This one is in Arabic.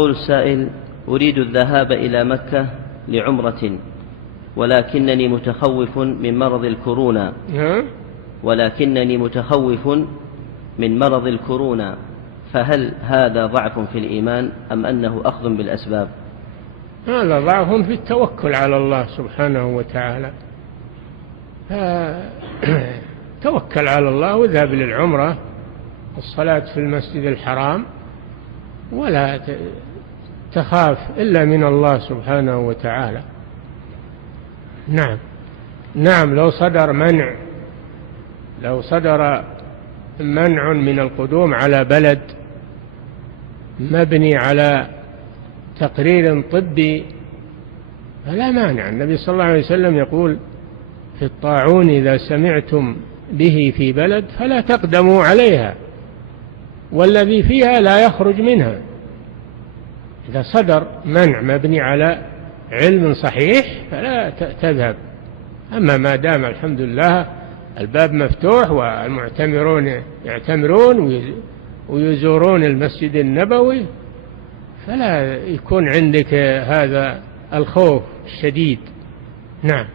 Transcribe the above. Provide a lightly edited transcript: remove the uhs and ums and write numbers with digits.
يقول السائل: أريد الذهاب إلى مكة لعمرة، ولكنني متخوف من مرض الكورونا، فهل هذا ضعف في الإيمان أم أنه أخذ بالأسباب؟ هذا ضعف في التوكل على الله سبحانه وتعالى. توكل على الله واذهب للعمرة، الصلاة في المسجد الحرام، ولا تخاف إلا من الله سبحانه وتعالى. نعم لو صدر منع من القدوم على بلد مبني على تقرير طبي فلا مانع. النبي صلى الله عليه وسلم يقول في الطاعون: إذا سمعتم به في بلد فلا تقدموا عليها، والذي فيها لا يخرج منها. إذا صدر منع مبني على علم صحيح فلا تذهب. أما ما دام الحمد لله الباب مفتوح والمعتمرون يعتمرون ويزورون المسجد النبوي، فلا يكون عندك هذا الخوف الشديد. نعم.